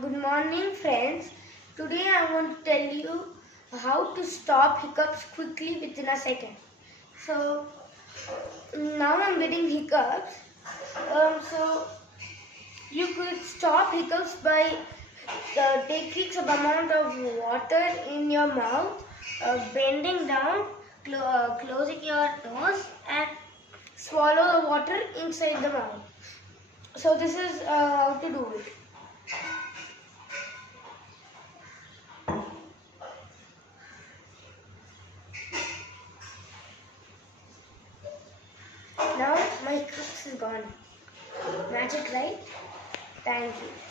Good morning, friends. Today I want to tell you how to stop hiccups quickly within a second. So now I'm getting hiccups. So you could stop hiccups by taking some amount of water in your mouth, bending down, closing your nose, and swallow the water inside the mouth. So this is how to do it. Now my hiccups is gone. Magic, right? Thank you.